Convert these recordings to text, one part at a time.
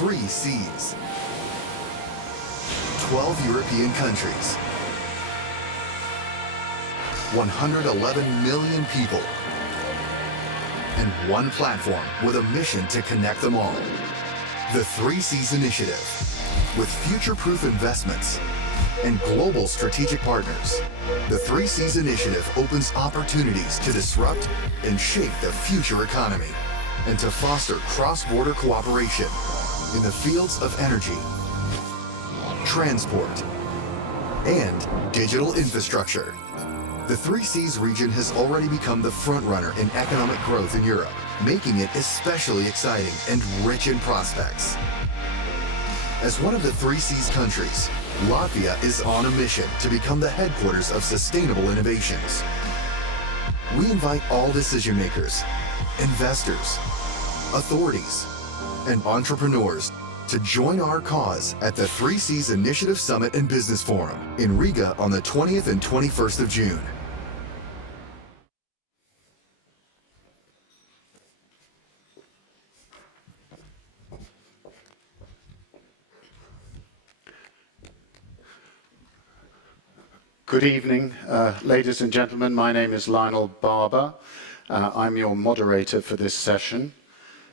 3 Seas. 12 European countries. 111 million people. And one platform with a mission to connect them all. The 3 Seas Initiative. With future-proof investments and global strategic partners, the 3 Seas Initiative opens opportunities to disrupt and shape the future economy and to foster cross-border cooperation in the fields of energy, transport, and digital infrastructure. The 3 Seas region has already become the front-runner in economic growth in Europe, making it especially exciting and rich in prospects. As one of the 3 Seas countries, Latvia is on a mission to become the headquarters of sustainable innovations. We invite all decision makers, investors, authorities, and entrepreneurs to join our cause at the 3 Seas Initiative Summit and Business Forum in Riga on the 20th and 21st of June. Good evening, ladies and gentlemen. My name is Lionel Barber. I'm your moderator for this session,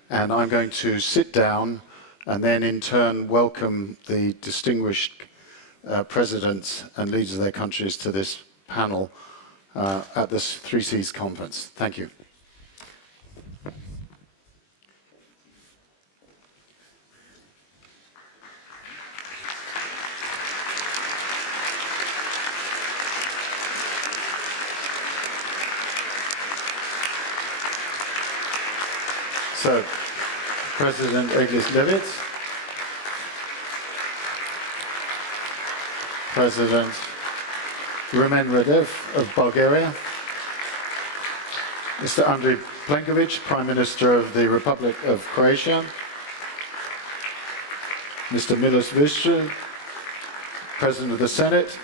and I'm going to sit down and then in turn welcome the distinguished presidents and leaders of their countries to this panel at this 3 Seas conference. Thank you. So, President Eglis Levits, President Rumen Radev of Bulgaria, Mr. Andrej Plenković, Prime Minister of the Republic of Croatia, Mr. Milos Vystrčil, President of the Senate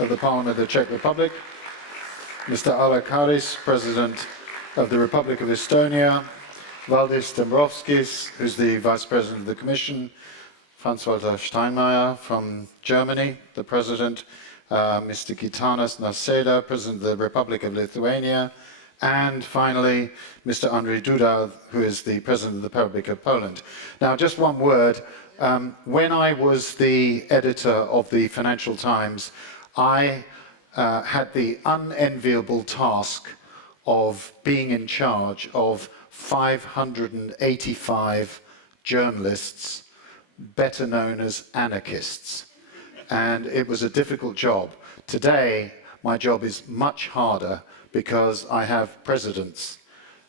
of the Parliament of the Czech Republic, Mr. Alek Haris, President of the Republic of Estonia, Valdis Dombrovskis, who's the Vice President of the Commission, Franz-Walter Steinmeier from Germany, the President, Mr. Gitanas Nausėda, President of the Republic of Lithuania, and finally, Mr. Andrzej Duda, who is the President of the Republic of Poland. Now, just one word. When I was the editor of the Financial Times, I had the unenviable task of being in charge of 585 journalists, better known as anarchists. And it was a difficult job. Today, my job is much harder because I have presidents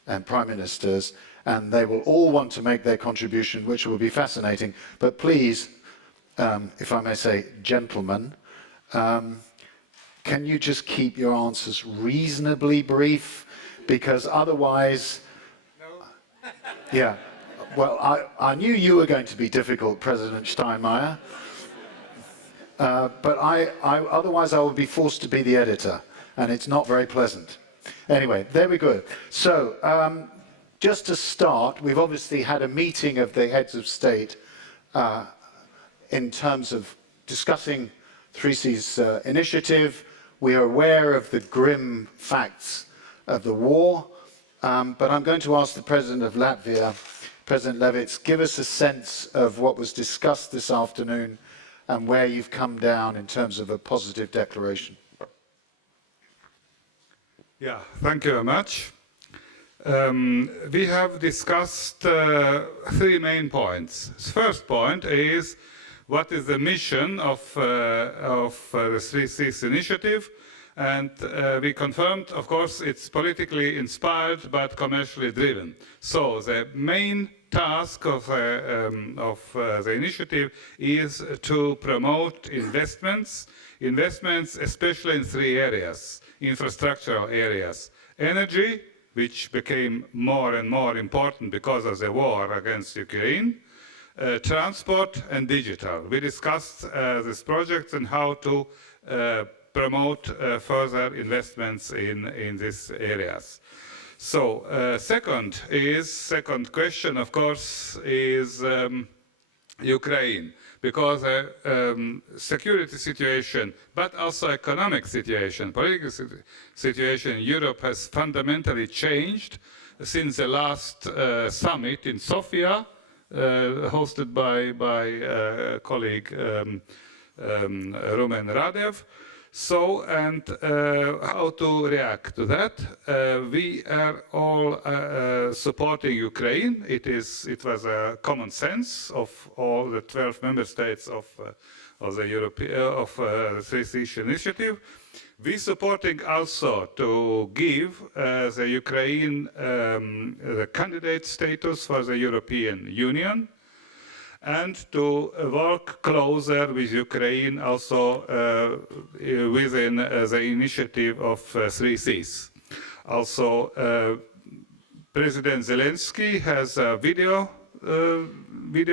and prime ministers, and they will all want to make their contribution, which will be fascinating. But please, if I may say, gentlemen, can you just keep your answers reasonably brief? Because otherwise, yeah, well, I knew you were going to be difficult, President Steinmeier, but otherwise I would be forced to be the editor, and it's not very pleasant. Anyway, there we go. So, just to start, we've obviously had a meeting of the heads of state in terms of discussing 3 Seas initiative. We are aware of the grim facts of the war. But I'm going to ask the President of Latvia, President Levits, give us a sense of what was discussed this afternoon and where you've come down in terms of a positive declaration. Yeah, thank you very much. We have discussed 3 main points. First point is what is the mission of the 3 Seas initiative. And we confirmed, of course, it's politically inspired but commercially driven. So the main task of the initiative is to promote investments especially in 3 areas, infrastructural areas. Energy, which became more and more important because of the war against Ukraine, transport and digital. We discussed this project and how to promote further investments in these areas. So second question, of course, is Ukraine, because the security situation, but also economic situation, political situation in Europe has fundamentally changed since the last summit in Sofia, hosted by colleague Rumen Radev. So, and how to react to that? We are all supporting Ukraine. It was a common sense of all the 12 member states of the Three Seas Initiative. We supporting also to give the Ukraine the candidate status for the European Union, and to work closer with Ukraine also within the initiative of Three Seas. Also, President Zelensky has a video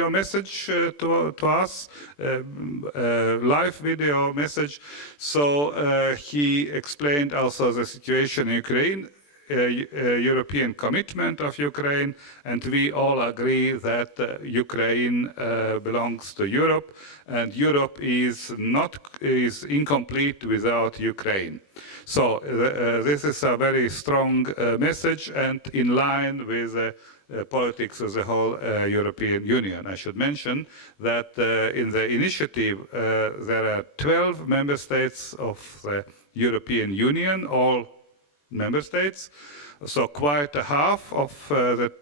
message to us, live video message. So he explained also the situation in Ukraine, European commitment of Ukraine, and we all agree that Ukraine belongs to Europe, and Europe is incomplete without Ukraine. So this is a very strong message and in line with politics of the whole European Union. I should mention that in the initiative there are 12 member states of the European Union, all member states, so quite a half of the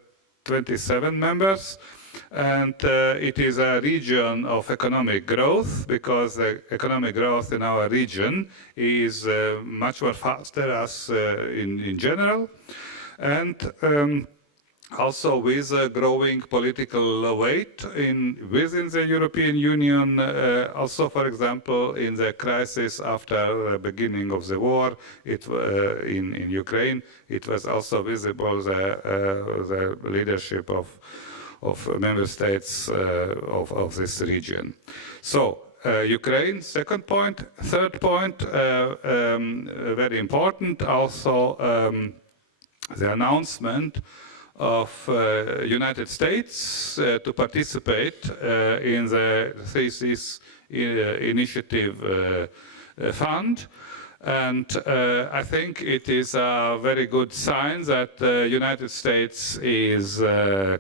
27 members, and it is a region of economic growth, because the economic growth in our region is much more faster as in general, and also with a growing political weight within the European Union. Also, for example, in the crisis after the beginning of the war in Ukraine, it was also visible the leadership of member states of this region. So, Ukraine, second point. Third point, very important, also the announcement of United States to participate in the Three Seas Initiative Fund. And I think it is a very good sign that the United States is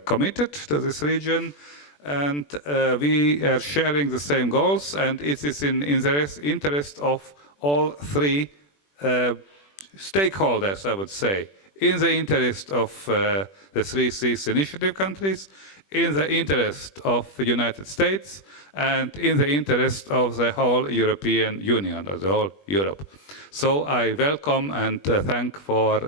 committed to this region, and we are sharing the same goals, and it is in the interest of all three stakeholders, I would say, in the interest of the Three Seas Initiative countries, in the interest of the United States, and in the interest of the whole European Union, or the whole Europe. So I welcome and thank for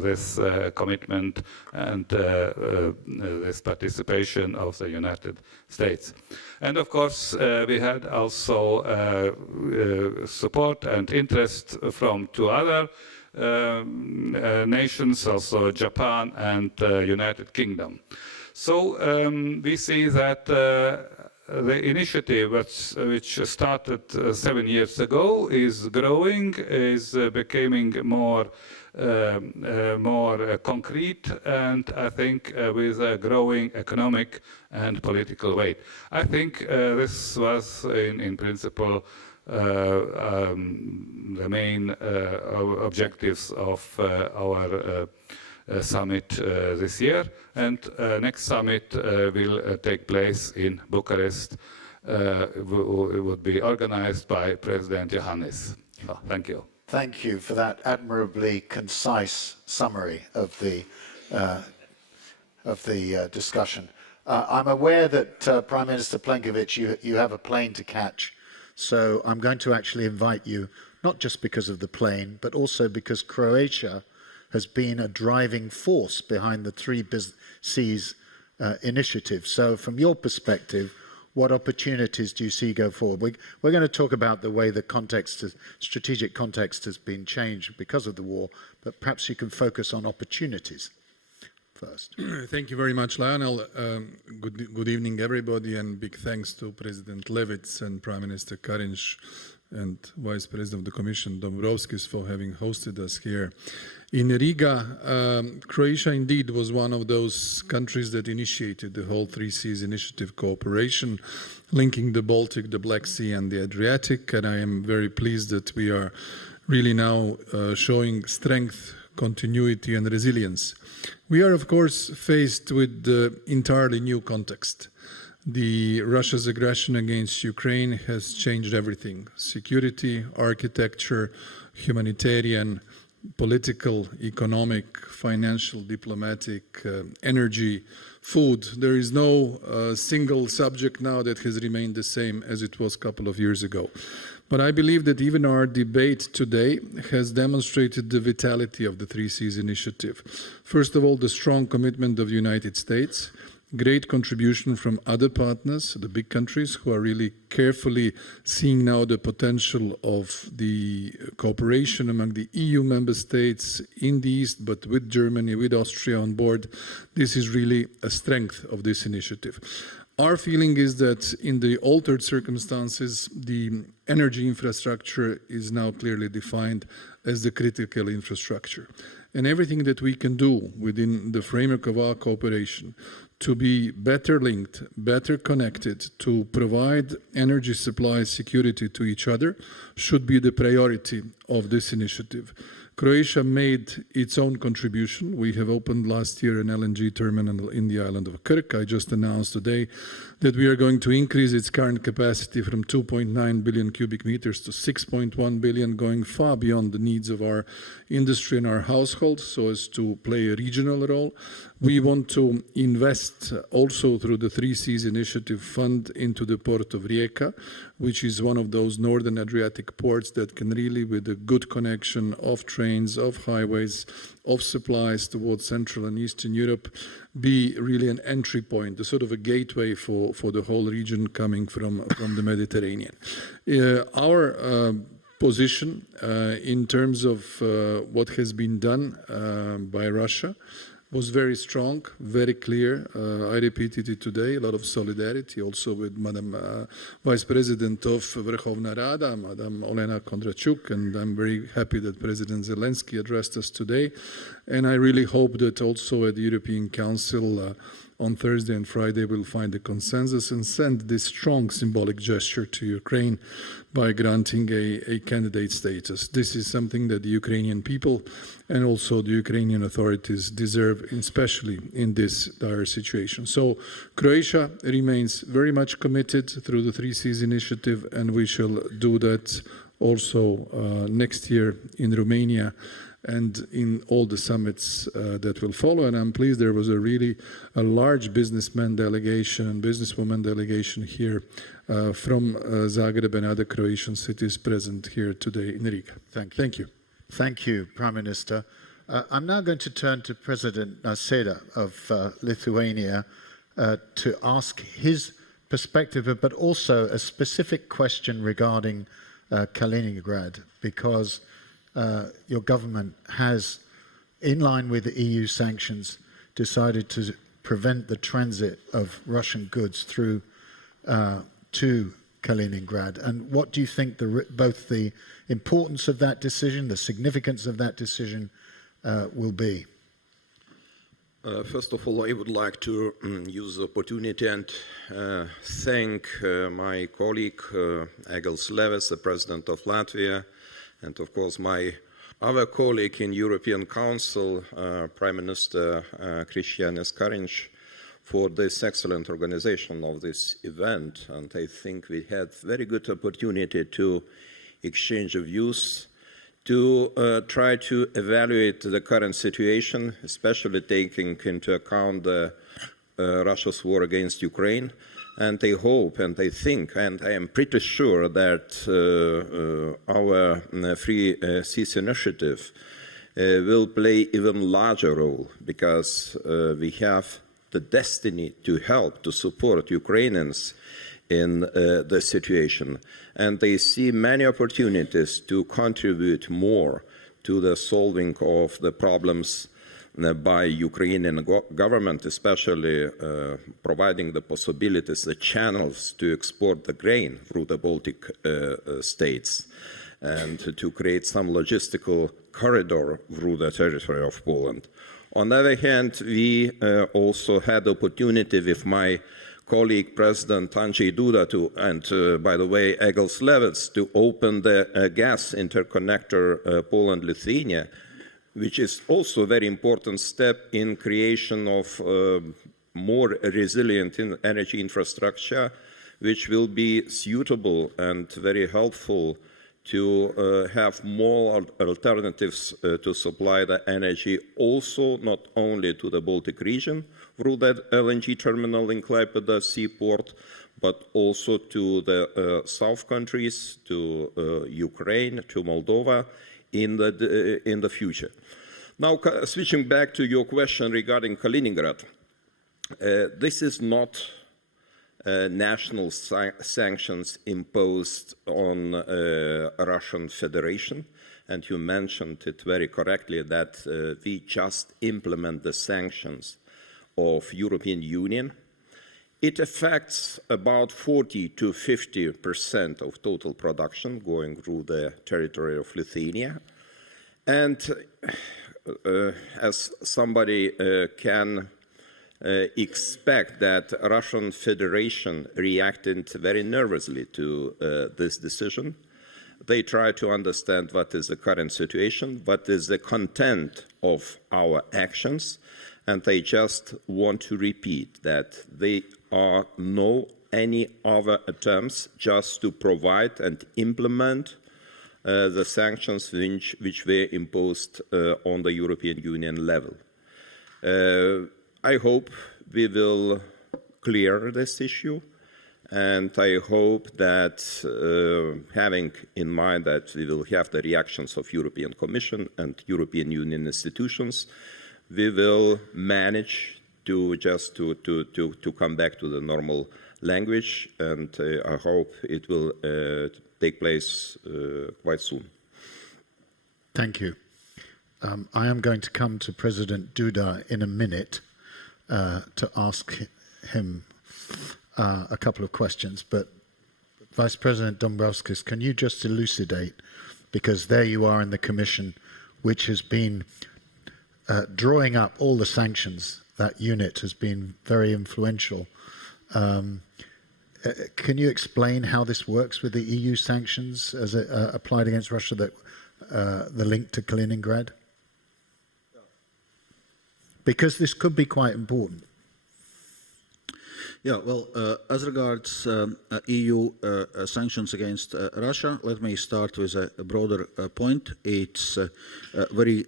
this commitment and this participation of the United States. And of course, we had also support and interest from two other nations, also Japan and United Kingdom. So we see that the initiative which started 7 years ago is growing, is becoming more concrete, and I think with a growing economic and political weight. I think this was in principle the main objectives of our summit this year, and next summit will take place in Bucharest. It would be organized by President Iohannis. So, thank you. Thank you for that admirably concise summary of the discussion. I'm aware that Prime Minister Plenković, you have a plane to catch. So I'm going to actually invite you, not just because of the plane, but also because Croatia has been a driving force behind the Three Seas initiative. So from your perspective, what opportunities do you see go forward? We're going to talk about the way the strategic context has been changed because of the war, but perhaps you can focus on opportunities first. Thank you very much, Lionel. Good evening, everybody, and big thanks to President Levits and Prime Minister Karinš and Vice President of the Commission, Dombrovskis, for having hosted us here in Riga. Croatia indeed was one of those countries that initiated the whole Three Seas Initiative cooperation, linking the Baltic, the Black Sea and the Adriatic, and I am very pleased that we are really now showing strength, continuity and resilience. We are of course faced with the entirely new context. Russia's aggression against Ukraine has changed everything: security, architecture, humanitarian, political, economic, financial, diplomatic, energy, food. There is no single subject now that has remained the same as it was a couple of years ago. But I believe that even our debate today has demonstrated the vitality of the Three Seas Initiative. First of all, the strong commitment of the United States, great contribution from other partners, the big countries, who are really carefully seeing now the potential of the cooperation among the EU member states in the East, but with Germany, with Austria on board. This is really a strength of this initiative. Our feeling is that in the altered circumstances, the energy infrastructure is now clearly defined as the critical infrastructure. And everything that we can do within the framework of our cooperation to be better linked, better connected, to provide energy supply security to each other should be the priority of this initiative. Croatia made its own contribution. We have opened last year an LNG terminal in the island of Krk. I just announced today that we are going to increase its current capacity from 2.9 billion cubic meters to 6.1 billion, going far beyond the needs of our industry and our households, so as to play a regional role. We want to invest also through the Three Seas Initiative Fund into the port of Rijeka, which is one of those northern Adriatic ports that can really, with a good connection of trains, of highways, of supplies towards Central and Eastern Europe, be really an entry point, a sort of a gateway for the whole region coming from the Mediterranean. Our position in terms of what has been done by Russia was very strong, very clear. I repeated it today, a lot of solidarity also with Madam Vice President of Verkhovna Rada, Madam Olena Kondratyuk, and I'm very happy that President Zelensky addressed us today. And I really hope that also at the European Council on Thursday and Friday we'll find a consensus and send this strong symbolic gesture to Ukraine by granting a candidate status. This is something that the Ukrainian people and also the Ukrainian authorities deserve, especially in this dire situation. So Croatia remains very much committed through the Three Seas Initiative, and we shall do that also next year in Romania and in all the summits that will follow. And I'm pleased there was a large businessman delegation and businesswoman delegation here from Zagreb and other Croatian cities present here today in Riga. Thank you. Thank you, Prime Minister. I'm now going to turn to President Nausėda of Lithuania to ask his perspective, but also a specific question regarding Kaliningrad, because your government has, in line with the EU sanctions, decided to prevent the transit of Russian goods through to Kaliningrad. And what do you think both the importance of that decision, the significance of that decision will be? First of all, I would like to use the opportunity and thank my colleague Egils Levis, the President of Latvia, and of course my other colleague in European Council, Prime Minister Krišjānis Kariņš, for this excellent organization of this event. And I think we had very good opportunity to exchange views, to try to evaluate the current situation, especially taking into account Russia's war against Ukraine. And I hope and I think and I am pretty sure that our Three Seas Initiative will play even larger role, because we have the destiny to help, to support Ukrainians in the situation. And they see many opportunities to contribute more to the solving of the problems by Ukrainian government, especially providing the possibilities, the channels to export the grain through the Baltic states, and to create some logistical corridor through the territory of Poland. On the other hand, we also had the opportunity with my colleague President Andrzej Duda and by the way, Egils Levits, to open the gas interconnector Poland-Lithuania, which is also a very important step in creation of more resilient energy infrastructure, which will be suitable and very helpful to have more alternatives to supply the energy, also not only to the Baltic region through that LNG terminal in Klaipėda seaport, but also to the south countries, to Ukraine, to Moldova in the future. Now, switching back to your question regarding Kaliningrad, this is not national sanctions imposed on Russian Federation, and you mentioned it very correctly that we just implement the sanctions of European Union. It affects about 40 to 50% of total production going through the territory of Lithuania, and as somebody can expect that Russian Federation reacted very nervously to this decision. They try to understand what is the current situation, what is the content of our actions, and they just want to repeat that there are no any other attempts just to provide and implement the sanctions which were imposed on the European Union level. I hope we will clear this issue, and I hope that having in mind that we will have the reactions of European Commission and European Union institutions, we will manage to just to come back to the normal language, and I hope it will take place quite soon. Thank you. I am going to come to President Duda in a minute to ask him a couple of questions, but Vice President Dombrovskis, can you just elucidate, because there you are in the Commission, which has been drawing up all the sanctions. That unit has been very influential. Can you explain how this works with the EU sanctions as applied against Russia, that the link to Kaliningrad? Because this could be quite important. Yeah, well, as regards EU sanctions against Russia, let me start with a broader point. It's very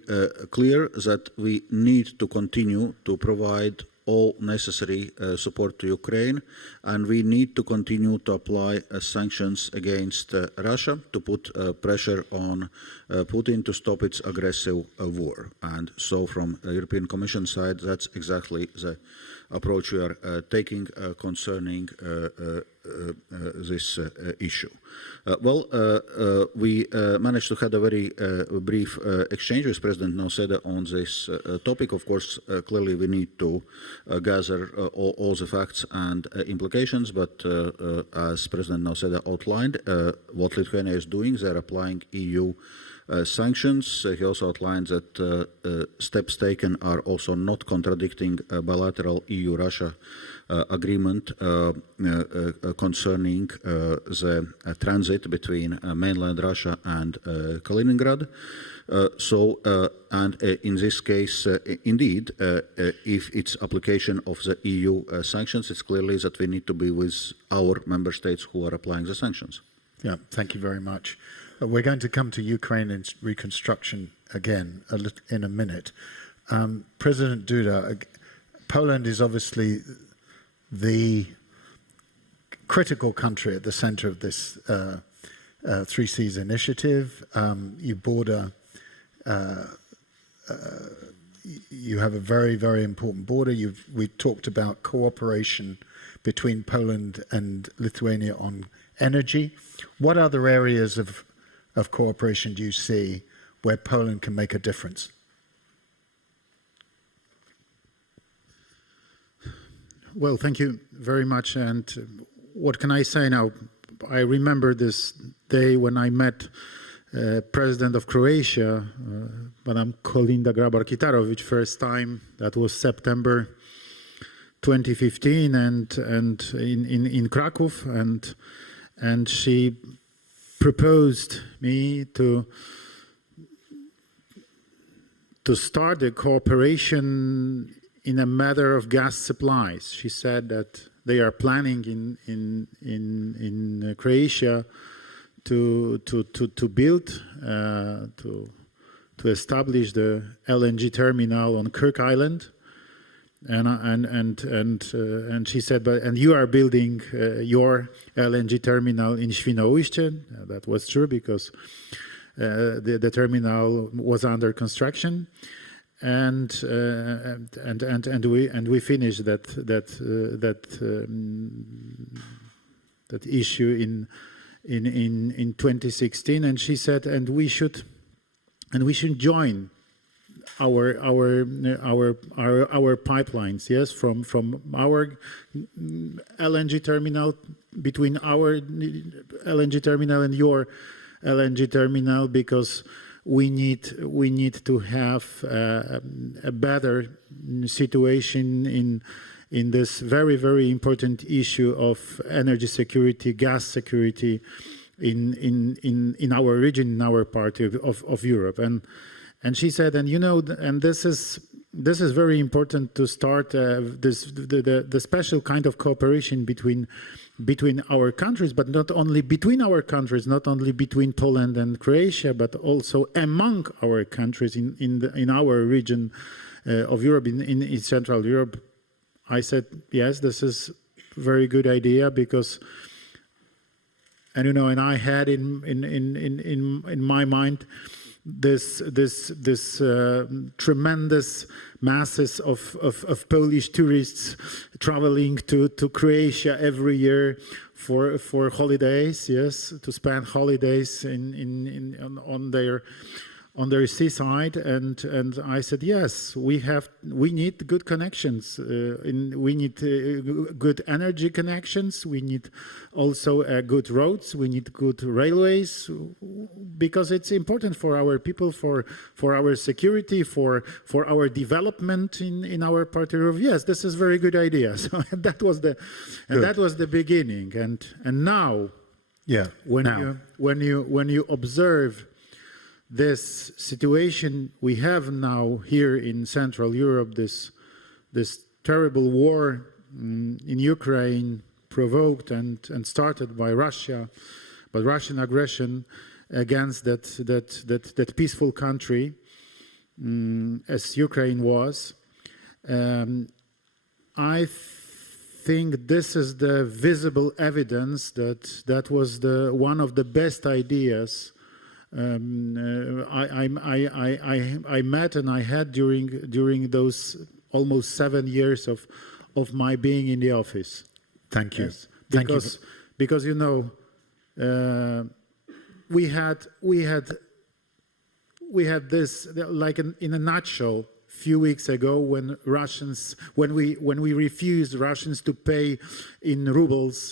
clear that we need to continue to provide all necessary support to Ukraine, and we need to continue to apply sanctions against Russia to put pressure on Putin to stop its aggressive war. And so from the European Commission side, that's exactly the approach we are taking concerning this issue. We managed to have a very brief exchange with President Nausėda on this topic. Of course, clearly we need to gather all the facts and implications, but as President Nausėda outlined, what Lithuania is doing, they're applying EU sanctions. He also outlined that steps taken are also not contradicting a bilateral EU-Russia agreement concerning the transit between mainland Russia and Kaliningrad. And in this case, indeed, if it's application of the EU sanctions, it's clearly that we need to be with our member states who are applying the sanctions. Yeah, thank you very much. We're going to come to Ukraine and reconstruction again in a minute. President Duda, Poland is obviously the critical country at the center of this Three Seas initiative. You border, you have a very, very important border. We talked about cooperation between Poland and Lithuania on energy. What other areas of cooperation do you see where Poland can make a difference? Well, thank you very much. And what can I say now? I remember this day when I met President of Croatia, Madam Kolinda Grabar-Kitarović, first time. That was September 2015, and in Krakow, and she proposed me to start a cooperation in a matter of gas supplies. She said that they are planning in Croatia to build to establish the LNG terminal on Kirk Island, and she said, and you are building your LNG terminal in Świnoujście. That was true because the terminal was under construction. And we finished that issue in 2016. And she said, and we should join our pipelines, yes, from our LNG terminal, between our LNG terminal and your LNG terminal, because we need to have a better situation in this very, very important issue of energy security, gas security in our region, in our part of Europe. And she said, and you know, and this is very important to start the special kind of cooperation between our countries, but not only between our countries, not only between Poland and Croatia, but also among our countries in our region of Europe, in Central Europe. I said, yes, this is a very good idea, because, and you know, and I had in my mind this tremendous masses of Polish tourists traveling to Croatia every year for holidays, yes, to spend holidays on their seaside, and I said, yes, we need good connections, we need good energy connections, we need also good roads, we need good railways, because it's important for our people, for our security, for our development in our part of Europe. Yes, this is a very good idea. So that was the beginning, and now, yeah, when you observe this situation we have now here in Central Europe, this terrible war in Ukraine, provoked and started by Russia, but Russian aggression against that peaceful country, as Ukraine was. I think this is the visible evidence that was one of the best ideas I met and I had during those almost 7 years of my being in the office. Thank you. Yes. Because you know, we had this, like in a nutshell, few weeks ago when we refused Russians to pay in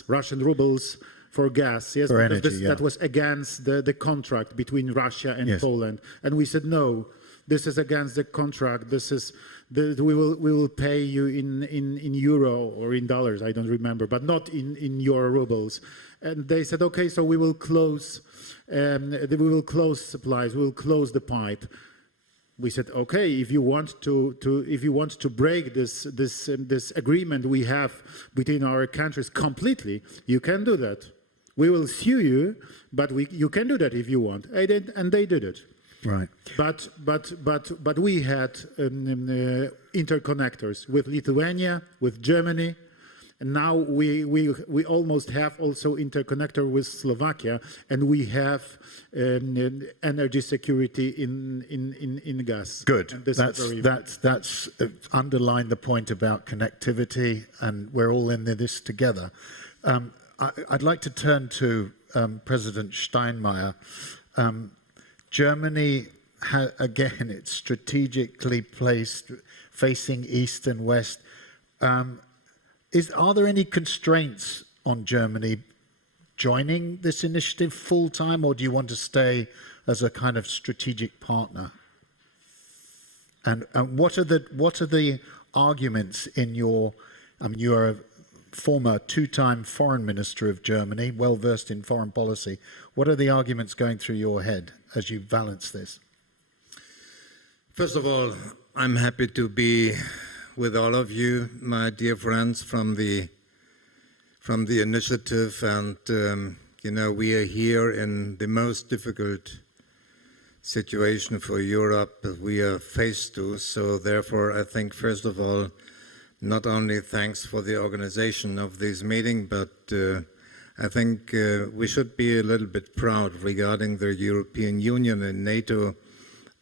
Russian rubles for gas, yes, for energy, that was against the contract between Russia and yes. Poland, and we said no, this is against the contract. This is we will pay you in euro or in dollars, I don't remember, but not in your rubles. And they said, okay, so we will close supplies, we will close the pipe. We said, okay, if you want to break this agreement we have between our countries completely, you can do that. We will sue you, but you can do that if you want. And they did it. Right. But we had interconnectors with Lithuania, with Germany, and now we almost have also interconnector with Slovakia, and we have energy security in gas. Good. That's underlined the point about connectivity, and we're all in this together. I'd like to turn to President Steinmeier. Germany, again, it's strategically placed, facing east and west. Are there any constraints on Germany joining this initiative full time, or do you want to stay as a kind of strategic partner? And what are the arguments in your? You are a former two-time foreign minister of Germany, well versed in foreign policy. What are the arguments going through your head as you balance this? First of all, I'm happy to be with all of you, my dear friends from the initiative, and we are here in the most difficult situation for Europe we are faced to. So therefore, I think first of all, not only thanks for the organization of this meeting, but I think we should be a little bit proud regarding the European Union and NATO,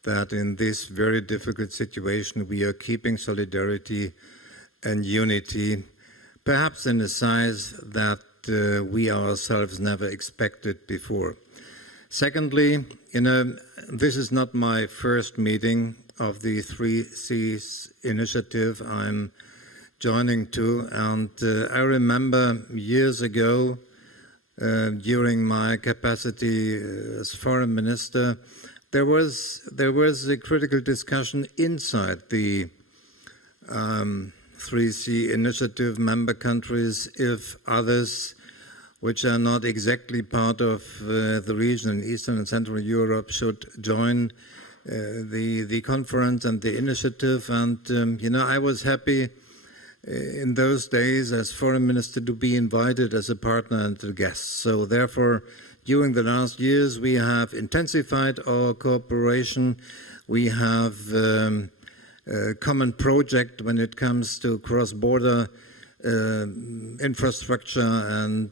that in this very difficult situation we are keeping solidarity and unity, perhaps in a size that we ourselves never expected before. Secondly, this is not my first meeting of the 3Cs initiative I'm joining to, and I remember years ago, during my capacity as foreign minister, there was a critical discussion inside the 3C initiative member countries if others, which are not exactly part of the region in Eastern and Central Europe, should join the conference and the initiative. And I was happy in those days as foreign minister to be invited as a partner and a guest. So therefore, during the last years, we have intensified our cooperation. We have a common project when it comes to cross-border infrastructure and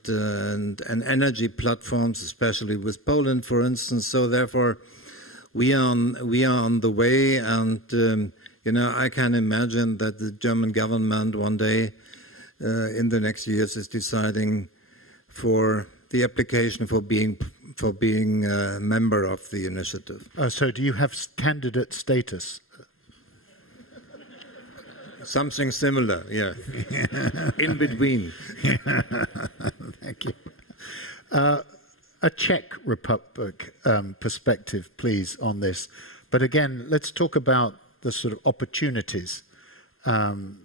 energy platforms, especially with Poland, for instance. So therefore, we are on the way, and I can imagine that the German government one day in the next years is deciding for the application for being a member of the initiative. So do you have candidate status? Something similar, yeah. In between. Thank you. A Czech Republic perspective, please, on this. But again, let's talk about the sort of opportunities from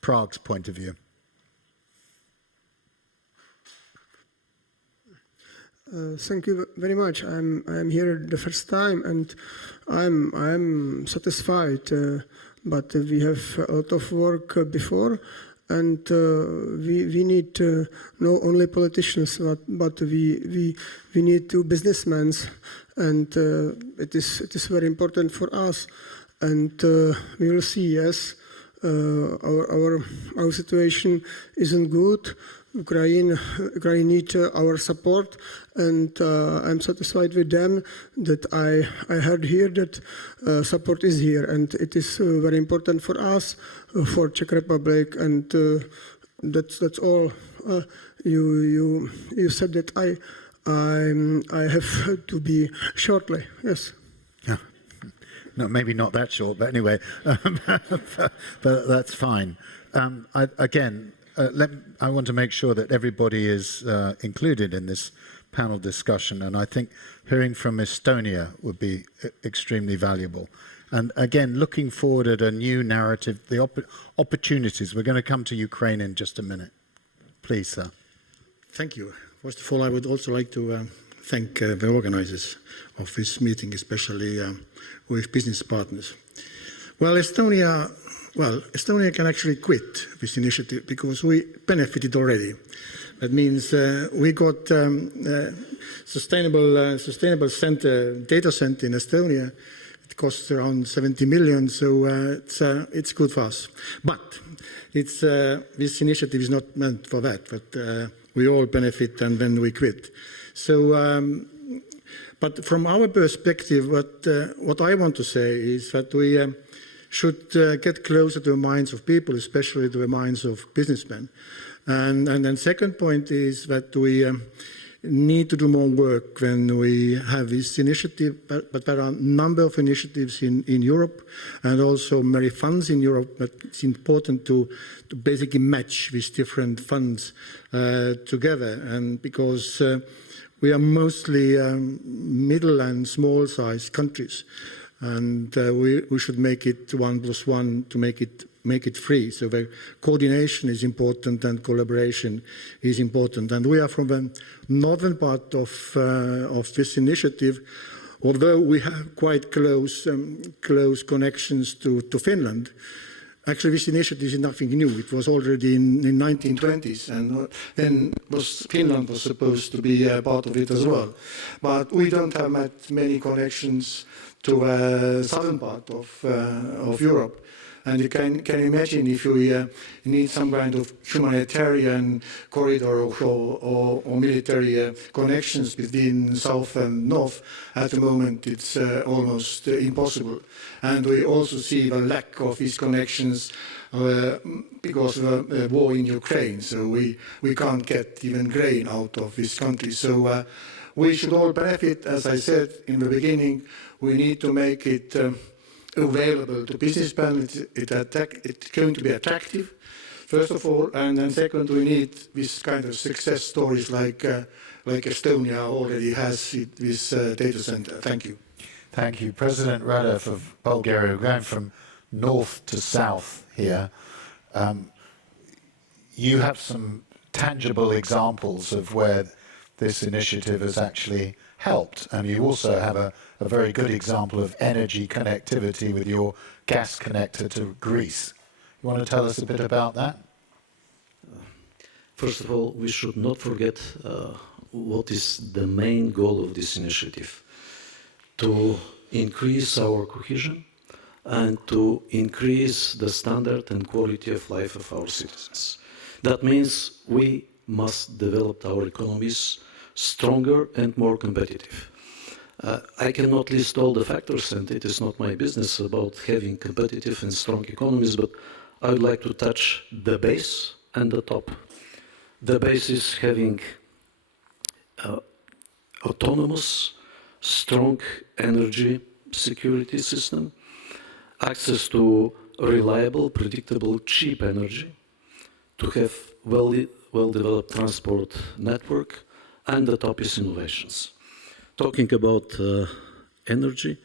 Prague's point of view. Thank you very much. I'm here the first time, and I'm satisfied. But we have a lot of work before, and we need not only politicians, but we need two businessmen, and it is very important for us. And we will see. Yes, our situation isn't good. Ukraine needs our support, and I'm satisfied with them that I heard here that support is here, and it is very important for us, for Czech Republic, and that's all. You said that I have to be shortly. Yes. Yeah. No, maybe not that short, but anyway, but that's fine. I want to make sure that everybody is included in this panel discussion, and I think hearing from Estonia would be extremely valuable. And again, looking forward at a new narrative, the opportunities. We're going to come to Ukraine in just a minute. Please, sir. Thank you. First of all, I would also like to thank the organizers of this meeting, especially with business partners. Well, Estonia can actually quit this initiative because we benefited already. That means we got sustainable data center in Estonia. It costs around 70 million, so it's good for us. But this initiative is not meant for that. But we all benefit and then we quit. So, but from our perspective, what I want to say is that we should get closer to the minds of people, especially to the minds of businessmen. And then second point is that we need to do more work when we have this initiative, but there are a number of initiatives in Europe and also many funds in Europe, but it's important to basically match these different funds together, and because we are mostly middle and small-sized countries, and we should make it 1+1 to make it free. So the coordination is important and collaboration is important. And we are from the northern part of this initiative, although we have quite close connections to Finland. Actually, this initiative is nothing new. It was already in 1920s, and then Finland was supposed to be a part of it as well. But we don't have many connections to the southern part of Europe. And you can imagine if we need some kind of humanitarian corridor or military connections between south and north, at the moment it's almost impossible. And we also see the lack of these connections because of the war in Ukraine. So we can't get even grain out of this country. So we should all benefit, as I said in the beginning. We need to make it available to businessmen. It's going to be attractive, first of all, and then second, we need this kind of success stories like Estonia already has this data center. Thank you. Thank you. President Radev of Bulgaria, we're going from north to south here. You have some tangible examples of where this initiative has actually helped, and you also have a very good example of energy connectivity with your gas connector to Greece. You want to tell us a bit about that? First of all, we should not forget what is the main goal of this initiative: to increase our cohesion and to increase the standard and quality of life of our citizens. That means we must develop our economies stronger and more competitive. I cannot list all the factors, and it is not my business about having competitive and strong economies, but I would like to touch the base and the top. The base is having autonomous, strong energy security system, access to reliable, predictable, cheap energy, to have well-developed transport network, and the top is innovations. Talking about energy,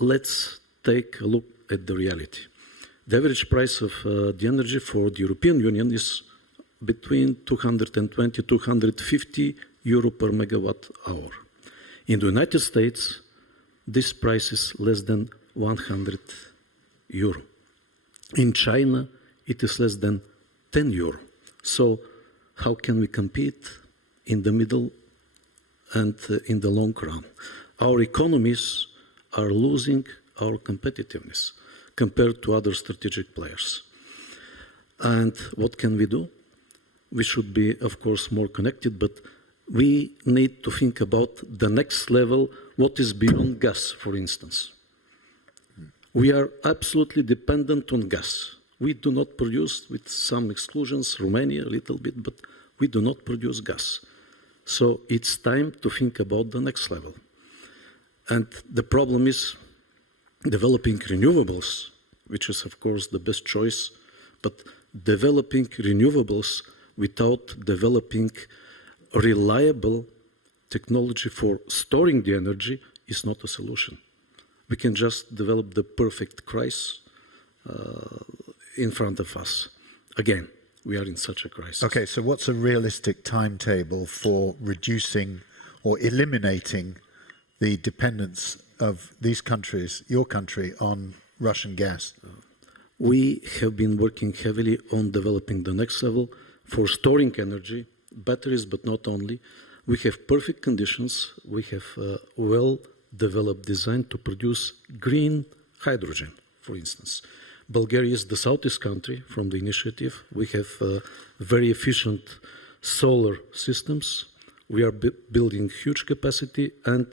let's take a look at the reality. The average price of the energy for the European Union is between 220 to 250 euro per megawatt hour. In the United States, this price is less than 100 euro. In China, it is less than 10 euro. So how can we compete in the middle and in the long run? Our economies are losing our competitiveness compared to other strategic players. And what can we do? We should be, of course, more connected, but we need to think about the next level, what is beyond gas, for instance. We are absolutely dependent on gas. We do not produce, with some exclusions, Romania a little bit, but we do not produce gas. So it's time to think about the next level. And the problem is developing renewables, which is, of course, the best choice, but developing renewables without developing reliable technology for storing the energy is not a solution. We can just develop the perfect crisis in front of us. Again, we are in such a crisis. Okay, so what's a realistic timetable for reducing or eliminating the dependence of these countries, your country, on Russian gas? We have been working heavily on developing the next level for storing energy, batteries, but not only. We have perfect conditions. We have well-developed design to produce green hydrogen, for instance. Bulgaria is the southeast country from the initiative. We have very efficient solar systems. We are building huge capacity, and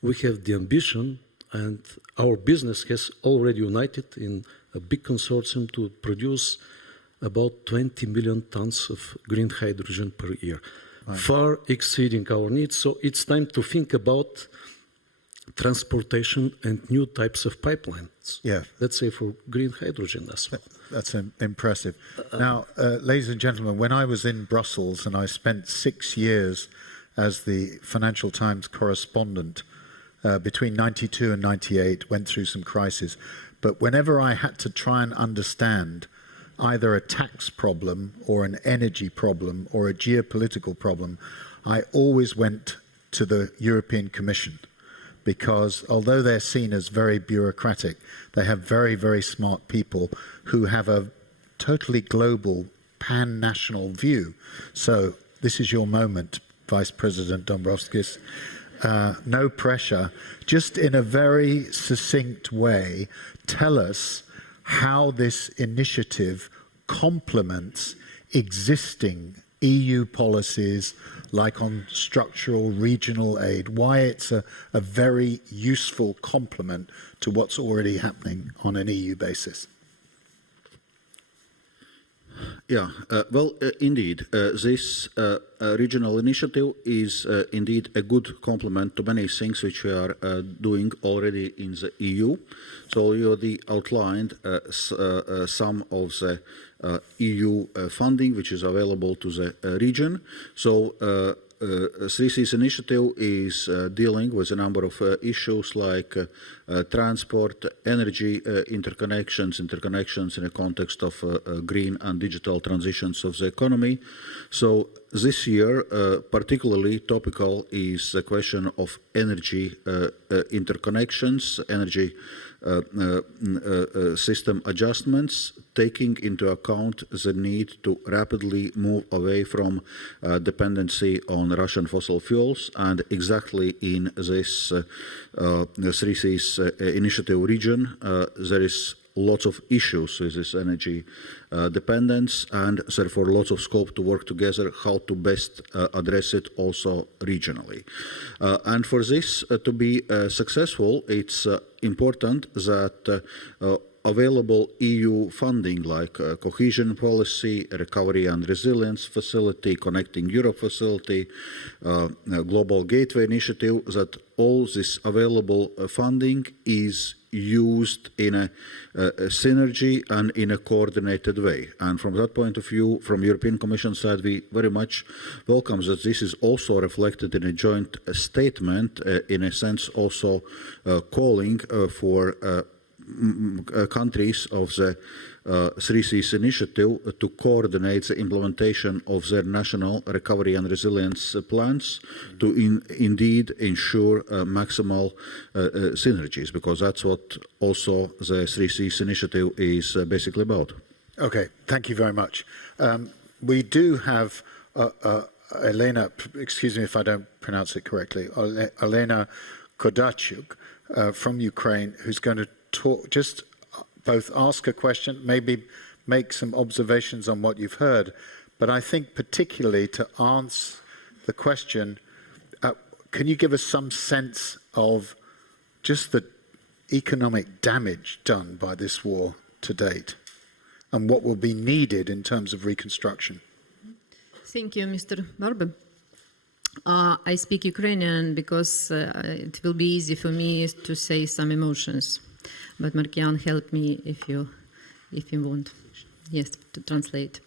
we have the ambition, and our business has already united in a big consortium to produce about 20 million tons of green hydrogen per year. far exceeding our needs. So it's time to think about transportation and new types of pipelines. Yeah. Let's say for green hydrogen as well. That's impressive. Now, ladies and gentlemen, when I was in Brussels and I spent 6 years as the Financial Times correspondent between 92 and 98, went through some crises. But whenever I had to try and understand either a tax problem or an energy problem or a geopolitical problem, I always went to the European Commission, because although they're seen as very bureaucratic, they have very, very smart people who have a totally global, pan-national view. So this is your moment, Vice President Dombrovskis. No pressure. Just in a very succinct way, tell us how this initiative complements existing EU policies like on structural regional aid, why it's a very useful complement to what's already happening on an EU basis. Yeah, indeed, this regional initiative is indeed a good complement to many things which we are doing already in the EU. So you already outlined some of the EU funding which is available to the region. So 3C's initiative is dealing with a number of issues like transport, energy interconnections in the context of green and digital transitions of the economy. So this year, particularly topical is the question of energy interconnections, energy system adjustments, taking into account the need to rapidly move away from dependency on Russian fossil fuels. And exactly in this 3C's initiative region, there is lots of issues with this energy dependence, and therefore lots of scope to work together how to best address it also regionally. And for this to be successful, it's important that available EU funding like cohesion policy, recovery and resilience facility, Connecting Europe facility, Global Gateway initiative, that all this available funding is used in a synergy and in a coordinated way. And from that point of view, from European Commission side, we very much welcome that this is also reflected in a joint statement, in a sense also calling for countries of the 3C's initiative to coordinate the implementation of their national recovery and resilience plans to indeed ensure maximal synergies, because that's what also the 3C's initiative is basically about. Okay, thank you very much. We do have Elena, excuse me if I don't pronounce it correctly, Elena Kodachuk from Ukraine, who's going to talk, just both ask a question, maybe make some observations on what you've heard, but I think particularly to answer the question, can you give us some sense of just the economic damage done by this war to date and what will be needed in terms of reconstruction? Thank you, Mr. Barbe. I speak Ukrainian because it will be easy for me to say some emotions. But Markian, help me if you want. Yes, to translate.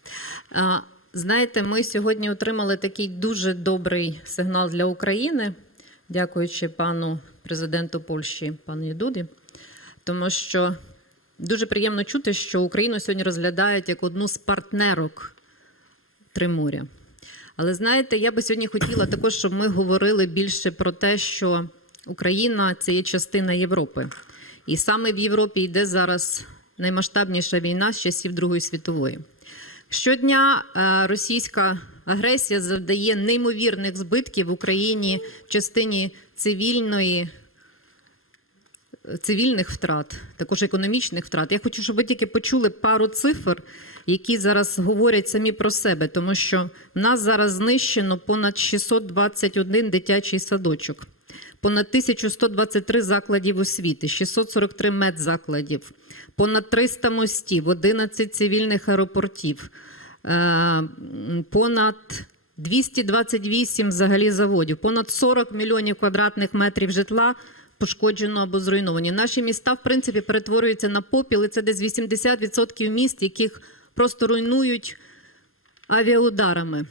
Знаєте, ми сьогодні отримали такий дуже добрий сигнал для України, дякуючи пану президенту Польщі, пану Дуді, тому що дуже приємно чути, що Україну сьогодні розглядають як одну з партнерок Триморя. Але знаєте, я би сьогодні хотіла також, щоб ми говорили більше про те, що Україна – це є частина Європи. І саме в Європі йде зараз наймасштабніша війна з часів Другої світової. Щодня російська агресія завдає неймовірних збитків в Україні в частині цивільних втрат, також економічних втрат. Я хочу, щоб ви тільки почули пару цифр, які зараз говорять самі про себе, тому що в нас зараз знищено понад 621 дитячий садочок, понад 1123 закладів освіти, 643 медзакладів, понад 300 мостів, 11 цивільних аеропортів, понад 228 взагалі заводів, понад 40 мільйонів квадратних метрів житла пошкоджено або зруйновані. Наші міста, в принципі, перетворюються на попіл, і це десь 80% міст, яких просто руйнують авіаударами.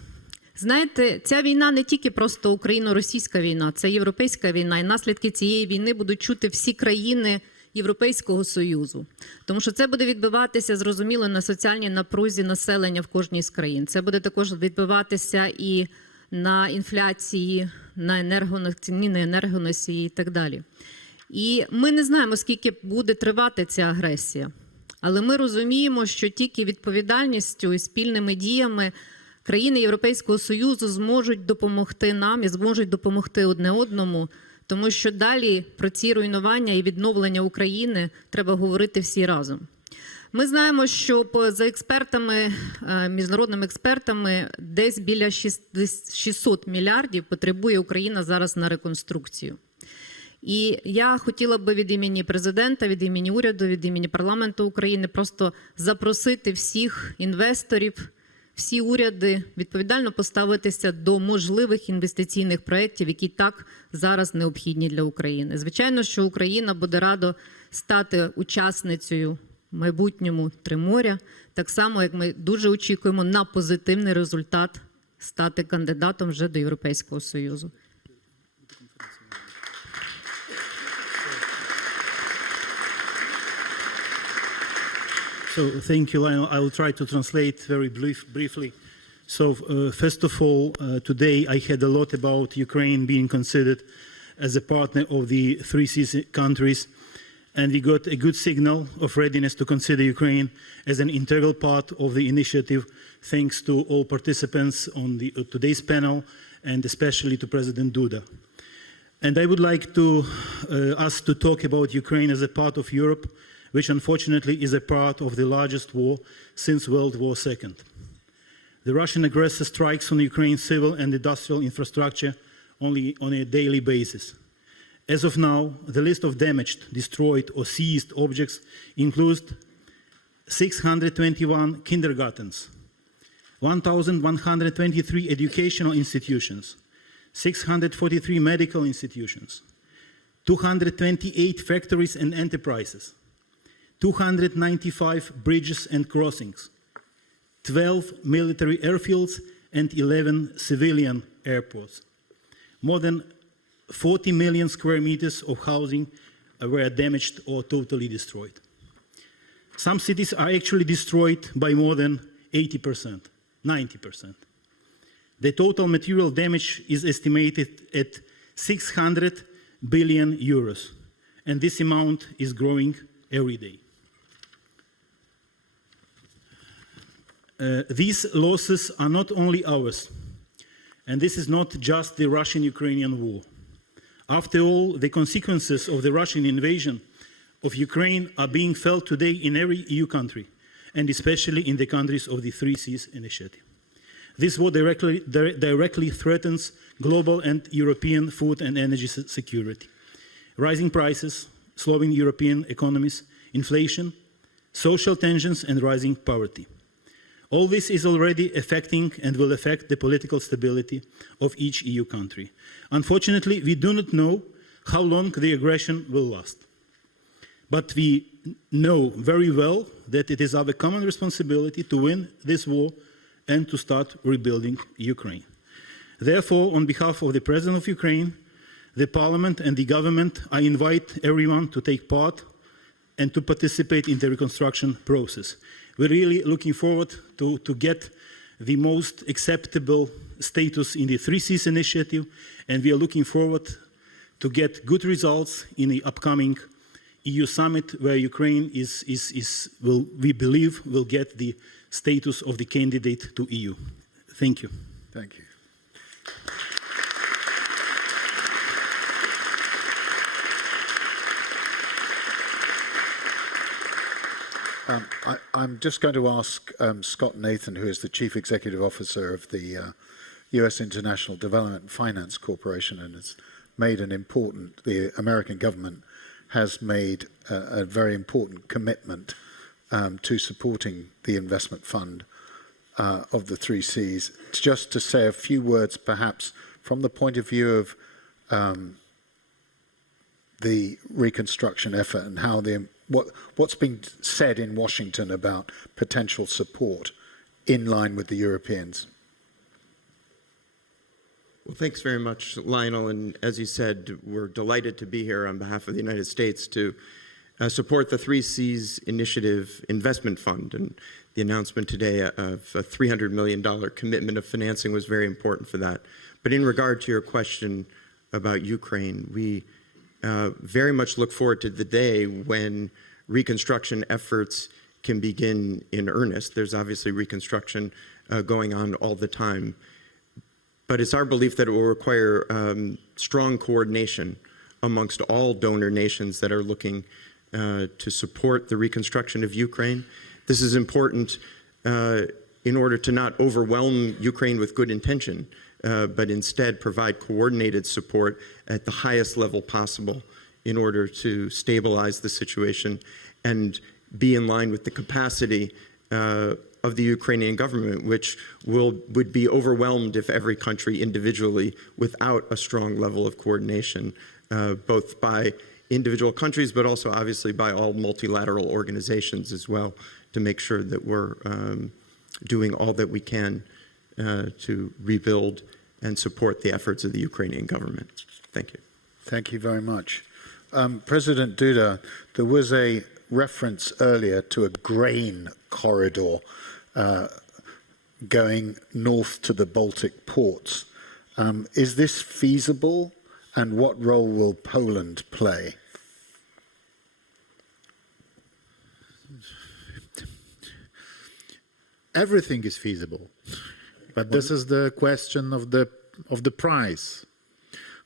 Знаєте, ця війна не тільки просто україно-російська війна, це європейська війна, і наслідки цієї війни будуть чути всі країни Європейського Союзу. Тому що це буде відбиватися, зрозуміло, на соціальній напрузі населення в кожній з країн. Це буде також відбиватися і на інфляції, на ціні на енергоносії і так далі. І ми не знаємо, скільки буде тривати ця агресія. Але ми розуміємо, що тільки відповідальністю і спільними діями країни Європейського Союзу зможуть допомогти нам і зможуть допомогти одне одному, тому що далі про ці руйнування і відновлення України треба говорити всі разом. Ми знаємо, що за експертами, міжнародними експертами, десь біля 600 мільярдів потребує Україна зараз на реконструкцію. І я хотіла би від імені президента, від імені уряду, від імені парламенту України просто запросити всіх інвесторів, всі уряди відповідально поставитися до можливих інвестиційних проєктів, які так зараз необхідні для України. Звичайно, що Україна буде рада стати учасницею в майбутньому Триморя, так само, як ми дуже очікуємо на позитивний результат стати кандидатом вже до Європейського Союзу. So, thank you, Lionel. I will try to translate very briefly. So, first of all, today I heard a lot about Ukraine being considered as a partner of the 3Cs countries, and we got a good signal of readiness to consider Ukraine as an integral part of the initiative, thanks to all participants on today's panel, and especially to President Duda. And I would like us to talk about Ukraine as a part of Europe, which unfortunately is a part of the largest war since World War II. The Russian aggressor strikes on Ukraine's civil and industrial infrastructure only on a daily basis. As of now, the list of damaged, destroyed or seized objects includes 621 kindergartens, 1,123 educational institutions, 643 medical institutions, 228 factories and enterprises, 295 bridges and crossings, 12 military airfields and 11 civilian airports. More than 40 million square meters of housing were damaged or totally destroyed. Some cities are actually destroyed by more than 80%, 90%. The total material damage is estimated at 600 billion euros, and this amount is growing every day. These losses are not only ours, and this is not just the Russian-Ukrainian war. After all, the consequences of the Russian invasion of Ukraine are being felt today in every EU country, and especially in the countries of the 3Cs initiative. This war directly threatens global and European food and energy security. Rising prices, slowing European economies, inflation, social tensions, and rising poverty. All this is already affecting and will affect the political stability of each EU country. Unfortunately, we do not know how long the aggression will last. But we know very well that it is our common responsibility to win this war and to start rebuilding Ukraine. Therefore, on behalf of the President of Ukraine, the Parliament and the government, I invite everyone to take part and to participate in the reconstruction process. We're really looking forward to get the most acceptable status in the 3Cs initiative, and we are looking forward to get good results in the upcoming EU summit, where Ukraine we believe will get the status of the candidate to EU. Thank you. Thank you. I'm just going to ask Scott Nathan, who is the Chief Executive Officer of the U.S. International Development Finance Corporation, and has made the American government has made a very important commitment to supporting the investment fund of the three Cs, just to say a few words, perhaps from the point of view of the reconstruction effort and how what's been said in Washington about potential support in line with the Europeans. Well, thanks very much, Lionel. And as you said, we're delighted to be here on behalf of the United States to support the 3Cs Initiative Investment Fund. And the announcement today of a $300 million commitment of financing was very important for that. But in regard to your question about Ukraine, we very much look forward to the day when reconstruction efforts can begin in earnest. There's obviously reconstruction going on all the time. But it's our belief that it will require strong coordination amongst all donor nations that are looking to support the reconstruction of Ukraine. This is important in order to not overwhelm Ukraine with good intention, but instead provide coordinated support at the highest level possible in order to stabilize the situation and be in line with the capacity of the Ukrainian government, which would be overwhelmed if every country individually, without a strong level of coordination, both by individual countries, but also obviously by all multilateral organizations as well, to make sure that we're doing all that we can to rebuild and support the efforts of the Ukrainian government. Thank you. Thank you very much. President Duda, there was a reference earlier to a grain corridor going north to the Baltic ports. Is this feasible, and what role will Poland play? Everything is feasible, but this is the question of the price.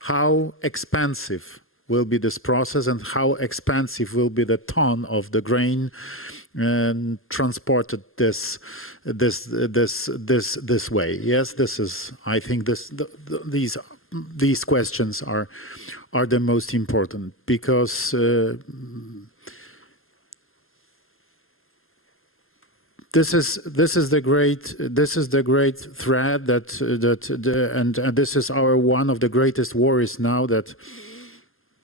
How expensive will be this process, and how expensive will be the ton of the grain transported this way? Yes, this is. I think these questions are the most important, because this is the great threat and this is one of the greatest worries now, that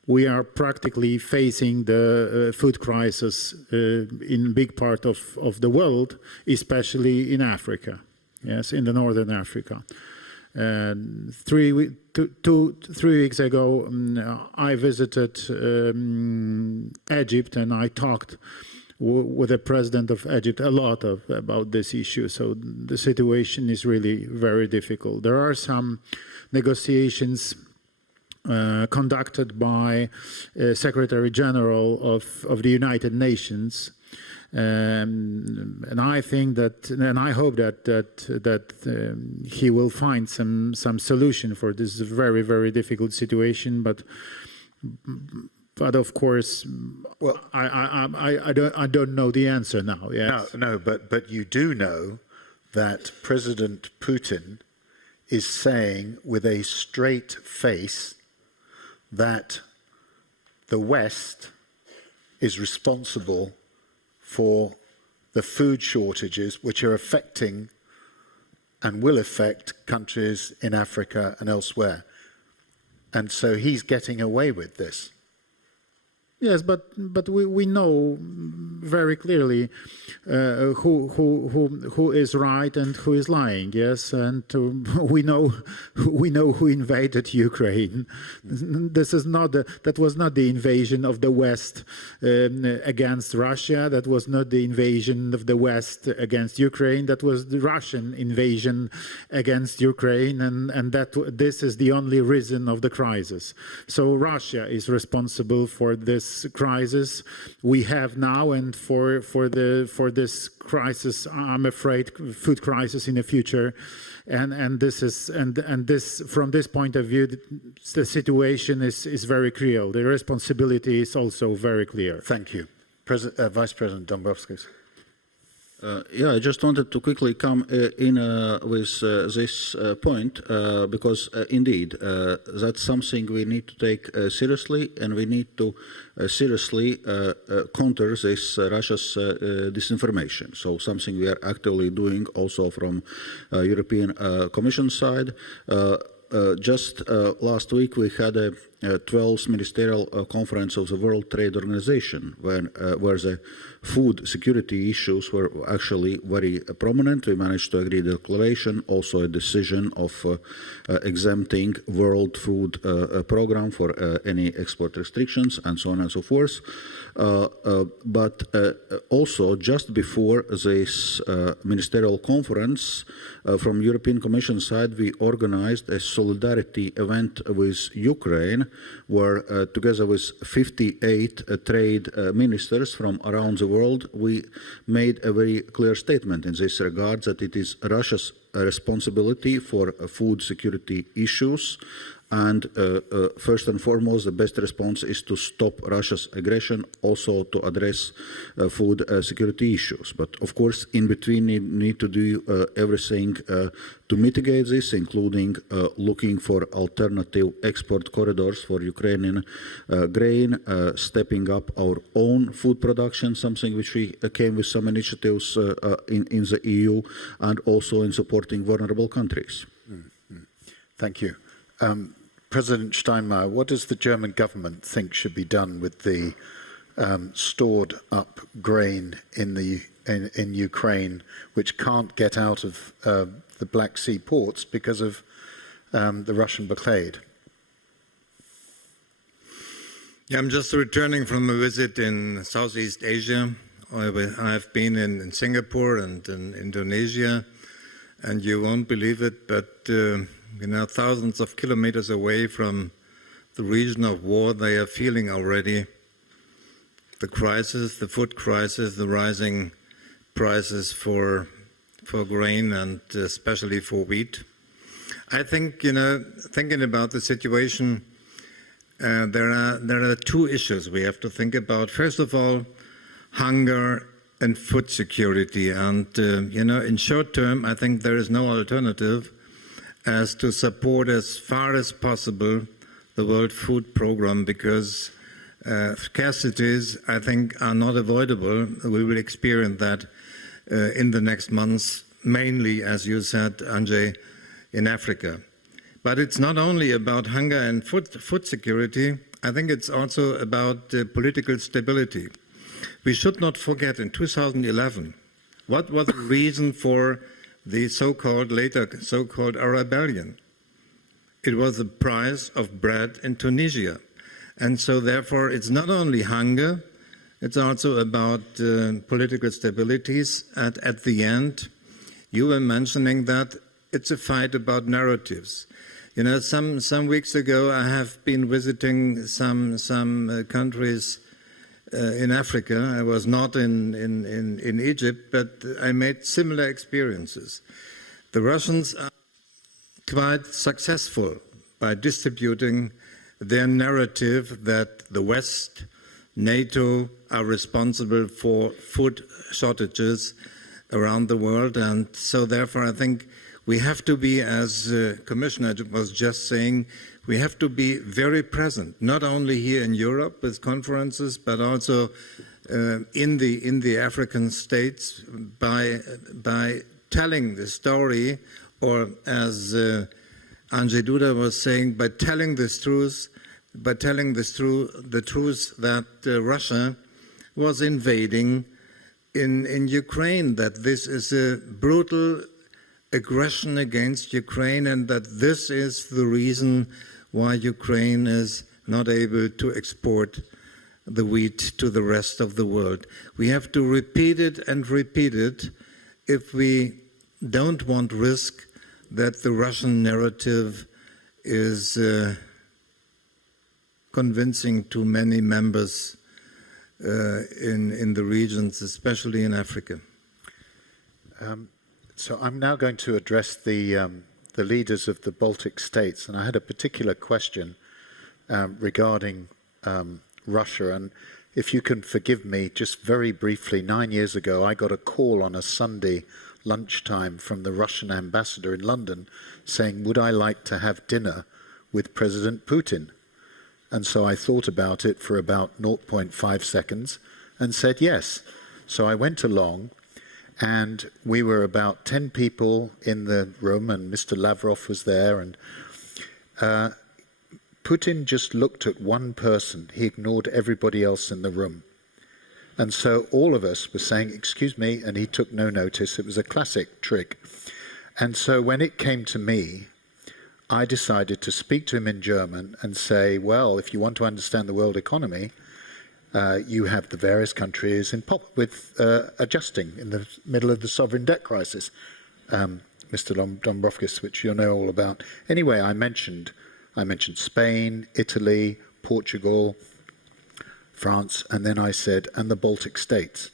we are practically facing the food crisis in big part of the world, especially in Africa, yes, in the northern Africa. And 3 weeks ago, I visited Egypt, and I talked with the president of Egypt a lot about this issue. So the situation is really very difficult. There are some negotiations conducted by Secretary General of the United Nations, and I think that, and I hope that he will find some solution for this very, very difficult situation. But of course, well, I don't know the answer now. Yes. No, but you do know that President Putin is saying with a straight face that the West is responsible for the food shortages which are affecting and will affect countries in Africa and elsewhere. And so he's getting away with this. Yes, but we know very clearly who is right and who is lying. Yes, and we know who invaded Ukraine. That was not the invasion of the West against Russia. That was not the invasion of the West against Ukraine. That was the Russian invasion against Ukraine, and this is the only reason of the crisis. So Russia is responsible for this crisis we have now, and for this crisis, I'm afraid, food crisis in the future, and this from this point of view, the situation is very clear. The responsibility is also very clear. Thank you, Vice President Dombrovskis. Yeah, I just wanted to quickly come in with this point because indeed that's something we need to take seriously, and we need to seriously counter this Russia's disinformation. So something we are actively doing also from European Commission side. Just last week we had a 12th ministerial conference of the World Trade Organization where the food security issues were actually very prominent. We managed to agree a declaration, also a decision of exempting World Food Program for any export restrictions and so on and so forth. But also just before this ministerial conference from European Commission side, we organized a solidarity event with Ukraine where together with 58 trade ministers from around the world, we made a very clear statement in this regard that it is Russia's responsibility for food security issues. And first and foremost, the best response is to stop Russia's aggression, also to address food security issues. But of course, in between, we need to do everything to mitigate this, including looking for alternative export corridors for Ukrainian grain, stepping up our own food production, something which we came with some initiatives in the EU, and also in supporting vulnerable countries. Thank you. President Steinmeier, what does the German government think should be done with the stored up grain in Ukraine, which can't get out of the Black Sea ports because of the Russian blockade? Yeah, I'm just returning from a visit in Southeast Asia. I've been in Singapore and in Indonesia, and you won't believe it, but thousands of kilometers away from the region of war, they are feeling already the crisis, the food crisis, the rising prices for grain and especially for wheat. I think, thinking about the situation, there are two issues we have to think about. First of all, hunger and food security. And, in short term, I think there is no alternative as to support as far as possible the World Food Program, because scarcities, I think, are not avoidable. We will experience that in the next months, mainly, as you said, Andrzej, in Africa. But it's not only about hunger and food security. I think it's also about political stability. We should not forget in 2011, what was the reason for the later so-called rebellion? It was the price of bread in Tunisia. And so therefore it's not only hunger, it's also about political stabilities. And at the end, you were mentioning that it's a fight about narratives. Some weeks ago I have been visiting some countries in Africa. I was not in Egypt, but I made similar experiences. The Russians are quite successful by distributing their narrative that the West, NATO are responsible for food shortages around the world. And so therefore I think we have to be, as Commissioner was just saying, we have to be very present, not only here in Europe with conferences, but also in the African states by telling the story, or as Andrzej Duda was saying, by telling the truth that Russia was invading in Ukraine, that this is a brutal aggression against Ukraine, and that this is the reason why Ukraine is not able to export the wheat to the rest of the world. We have to repeat it and repeat it if we don't want risk that the Russian narrative is convincing to many members in the regions, especially in Africa. So I'm now going to address the leaders of the Baltic states, and I had a particular question regarding Russia. And if you can forgive me, just very briefly, 9 years ago, I got a call on a Sunday lunchtime from the Russian ambassador in London saying, would I like to have dinner with President Putin? And so I thought about it for about 0.5 seconds and said yes. So I went along, and we were about 10 people in the room, and Mr. Lavrov was there, and Putin just looked at one person. He ignored everybody else in the room. And so all of us were saying, excuse me, and he took no notice. It was a classic trick. And so when it came to me, I decided to speak to him in German and say, well, if you want to understand the world economy, you have the various countries with adjusting in the middle of the sovereign debt crisis, Mr. Dombrovskis, which you know all about. Anyway, I mentioned Spain, Italy, Portugal, France, and then I said, and the Baltic states.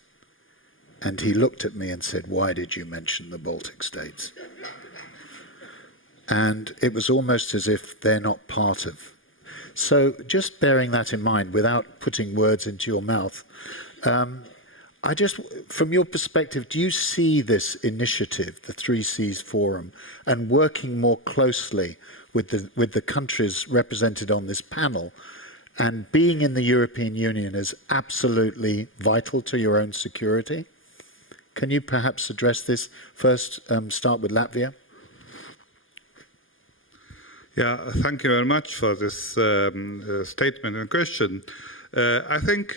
And he looked at me and said, why did you mention the Baltic states? And it was almost as if they're not part of. So just bearing that in mind, without putting words into your mouth, from your perspective, do you see this initiative, the 3Cs Forum, and working more closely with the countries represented on this panel, and being in the European Union is absolutely vital to your own security? Can you perhaps address this first? Start with Latvia. Yeah, thank you very much for this statement and question. I think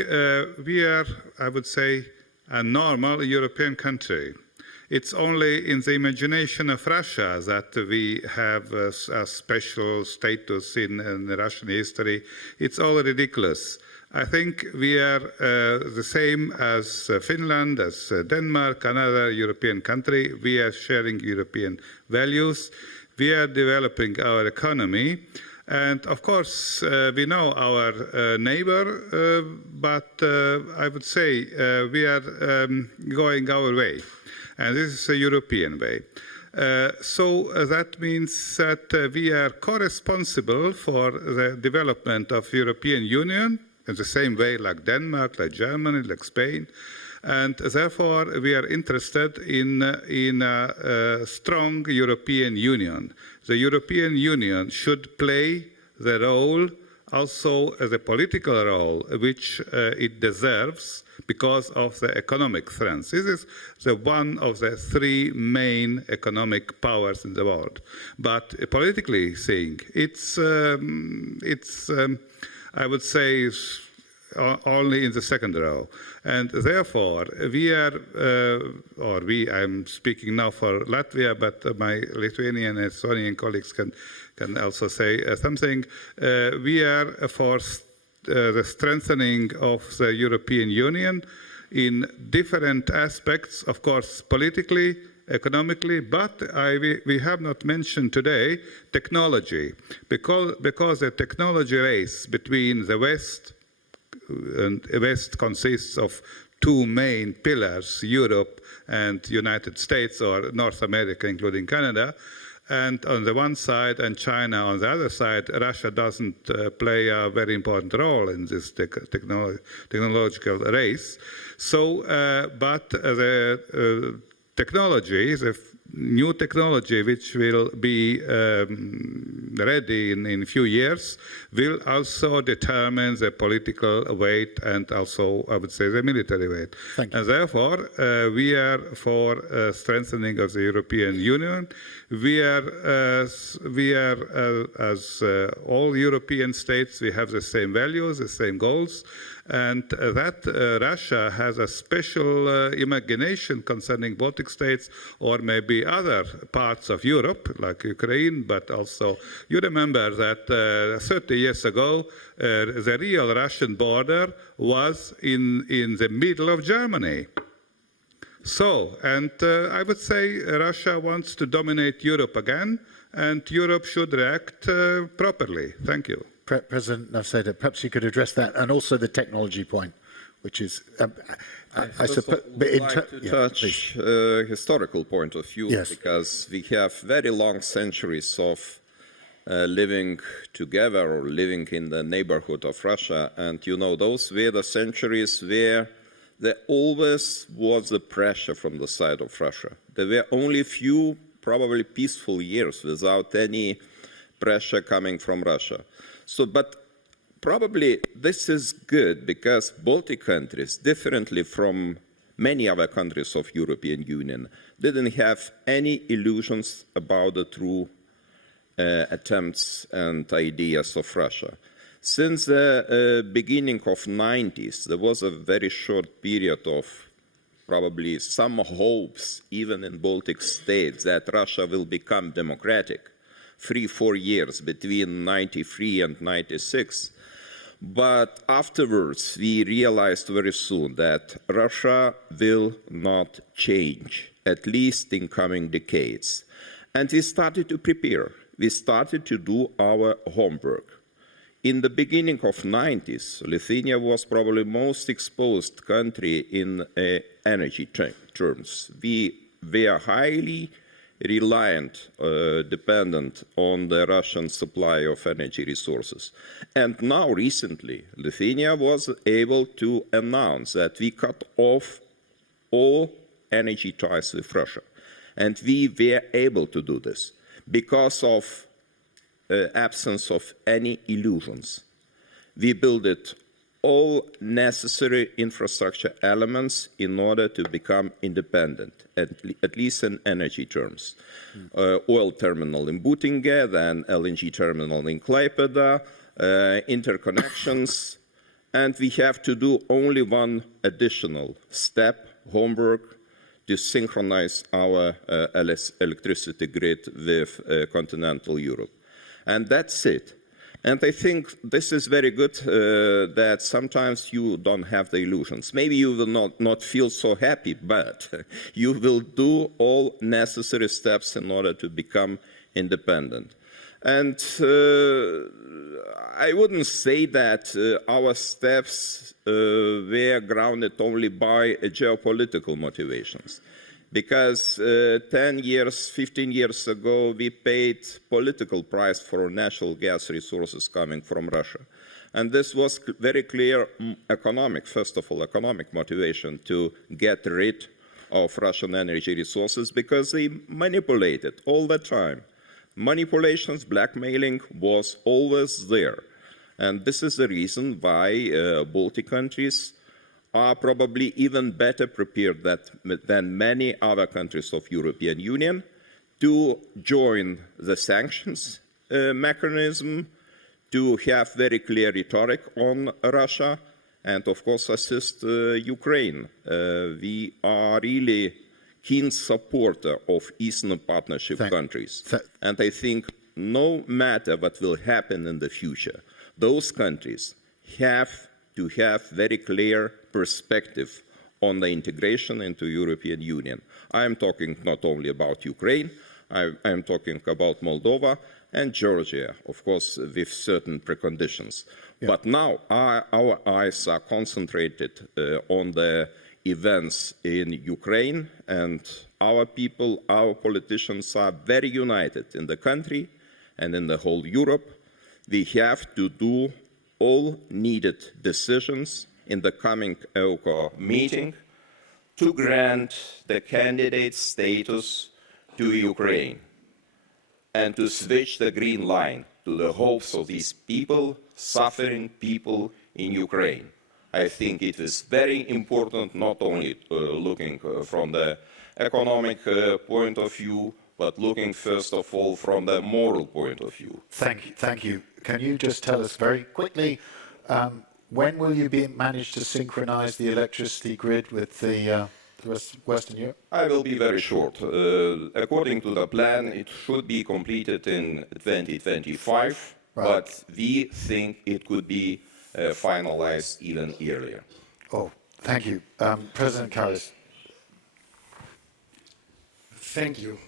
we are, I would say, a normal European country. It's only in the imagination of Russia that we have a special status in Russian history. It's all ridiculous. I think we are the same as Finland, as Denmark, another European country. We are sharing European values. We are developing our economy. And of course, we know our neighbor, but I would say we are going our way. And this is a European way. So that means that we are co-responsible for the development of European Union in the same way like Denmark, like Germany, like Spain. And therefore, we are interested in a strong European Union. The European Union should play the role, also the political role, which it deserves because of the economic strength. This is one of the three main economic powers in the world. But politically saying, it's I would say, only in the second row. And therefore, we are, I'm speaking now for Latvia, but my Lithuanian and Estonian colleagues can also say something. We are for the strengthening of the European Union in different aspects, of course, politically, economically, but we have not mentioned today technology, because the technology race between the West, and the West consists of two main pillars, Europe and United States, or North America, including Canada, and on the one side, and China on the other side. Russia doesn't play a very important role in this technological race. So, but the technology, the new technology which will be ready in a few years, will also determine the political weight and also, I would say, the military weight. Thank you. And therefore, we are for strengthening of the European Union. We are, as all European states, we have the same values, the same goals, and that Russia has a special imagination concerning Baltic states, or maybe other parts of Europe, like Ukraine, but also, you remember that 30 years ago, the real Russian border was in the middle of Germany. So, and I would say Russia wants to dominate Europe again, and Europe should react properly. Thank you. President Navseda, perhaps you could address that, and also the technology point, which is, I suppose, would like to touch historical point of view, yes, because we have very long centuries of living together or living in the neighborhood of Russia. And you know, those were the centuries where there always was the pressure from the side of Russia. There were only few, probably peaceful years without any pressure coming from Russia. So, but probably this is good because Baltic countries, differently from many other countries of European Union, didn't have any illusions about the true attempts and ideas of Russia. Since the beginning of 90s, there was a very short period of probably some hopes, even in Baltic states, that Russia will become democratic. 3-4 years between 93 and 96. But afterwards, we realized very soon that Russia will not change, at least in coming decades. And we started to prepare. We started to do our homework. In the beginning of 90s, Lithuania was probably most exposed country in energy terms. We were highly reliant, dependent on the Russian supply of energy resources. And now recently, Lithuania was able to announce that we cut off all energy ties with Russia. And we were able to do this because of absence of any illusions. We built all necessary infrastructure elements in order to become independent, at least in energy terms. Oil terminal in Būtingė, then LNG terminal in Klaipėda, interconnections, and we have to do only one additional step, homework, to synchronize our electricity grid with continental Europe. And that's it. And I think this is very good that sometimes you don't have the illusions. Maybe you will not feel so happy, but you will do all necessary steps in order to become independent. And I wouldn't say that our steps were grounded only by geopolitical motivations. Because 10 years, 15 years ago, we paid political price for natural gas resources coming from Russia. And this was very clear economic, first of all, economic motivation to get rid of Russian energy resources because they manipulated all the time. Manipulations, blackmailing was always there. And this is the reason why Baltic countries are probably even better prepared than many other countries of European Union to join the sanctions mechanism, to have very clear rhetoric on Russia, and of course assist Ukraine. We are really keen supporter of Eastern Partnership countries. And I think no matter what will happen in the future, those countries have to have very clear perspective on the integration into European Union. I am talking not only about Ukraine, I am talking about Moldova and Georgia, of course, with certain preconditions. Yeah. But now our eyes are concentrated on the events in Ukraine, and our people, our politicians are very united in the country and in the whole Europe. We have to do all needed decisions in the coming EUCO meeting to grant the candidate status to Ukraine and to switch the green line to the hopes of these people, suffering people in Ukraine. I think it is very important not only looking from the economic point of view, but looking first of all from the moral point of view. Thank you. Can you just tell us very quickly, when will you manage to synchronize the electricity grid with the rest of Western Europe? I will be very short. According to the plan, it should be completed in 2025, right. But we think it could be finalized even earlier. Oh, thank you. President Karas. Thank you.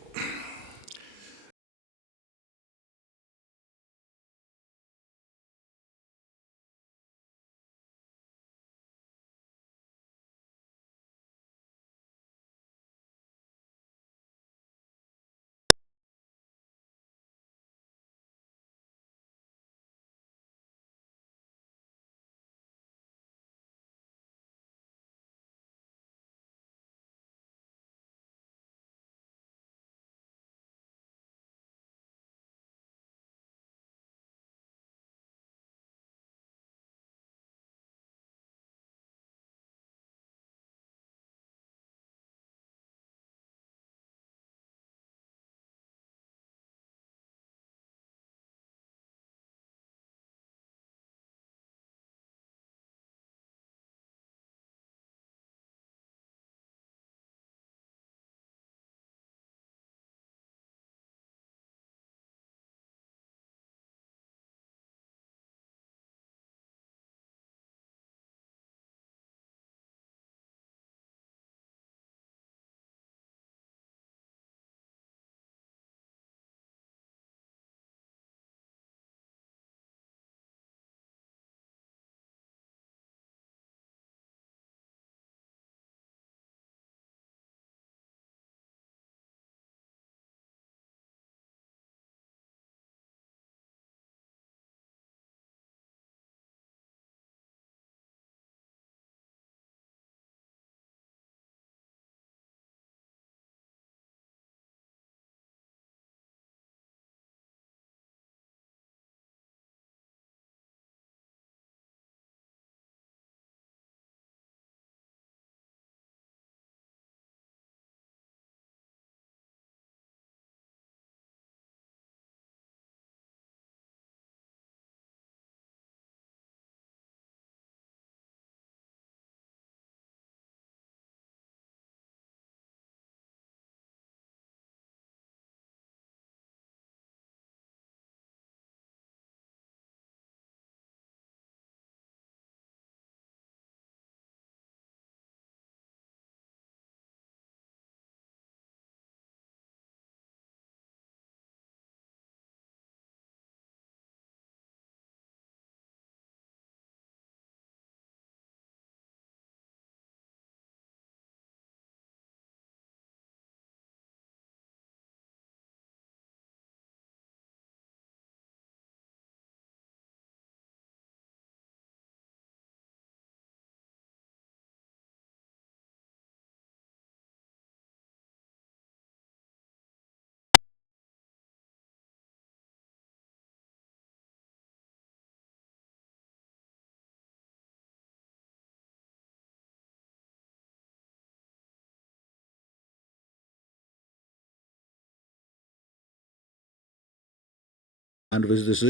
And with this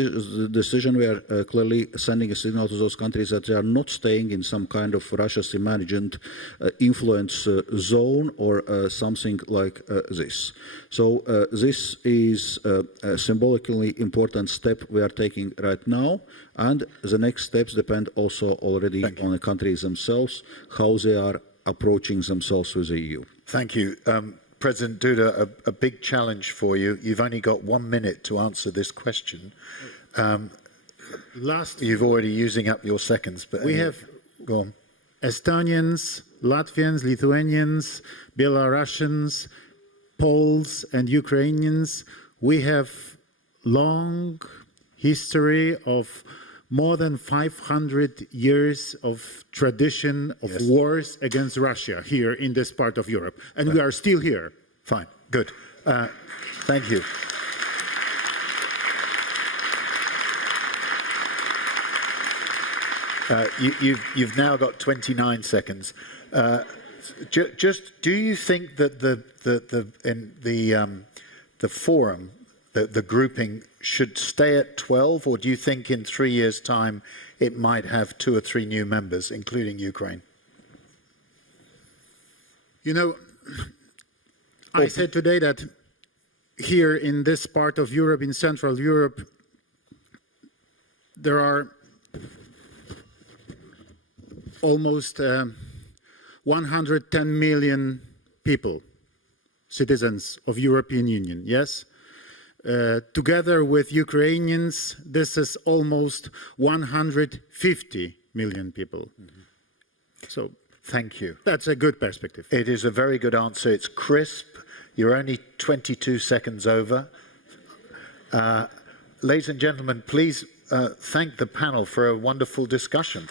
decision, we are clearly sending a signal to those countries that they are not staying in some kind of Russia's imagined influence zone or something like this. So this is a symbolically important step we are taking right now. And the next steps depend also already on the countries themselves, how they are approaching themselves with the EU. Thank you. President Duda, a big challenge for you. You've only got 1 minute to answer this question. You've already using up your seconds, but we anyway, have go on. Estonians, Latvians, Lithuanians, Belarusians, Poles, and Ukrainians. We have long history of more than 500 years of tradition of wars against Russia here in this part of Europe. And we are still here. Fine, good. Thank you. You've now got 29 seconds. Just, do you think that the forum, the grouping, should stay at 12, or do you think in 3 years' time it might have 2 or 3 new members, including Ukraine? You know, I said today that here in this part of Europe, in Central Europe, there are almost 110 million people, citizens of European Union, yes? Together with Ukrainians, this is almost 150 million people. So thank you. That's a good perspective. It is a very good answer. It's crisp. You're only 22 seconds over. Ladies and gentlemen, please thank the panel for a wonderful discussion.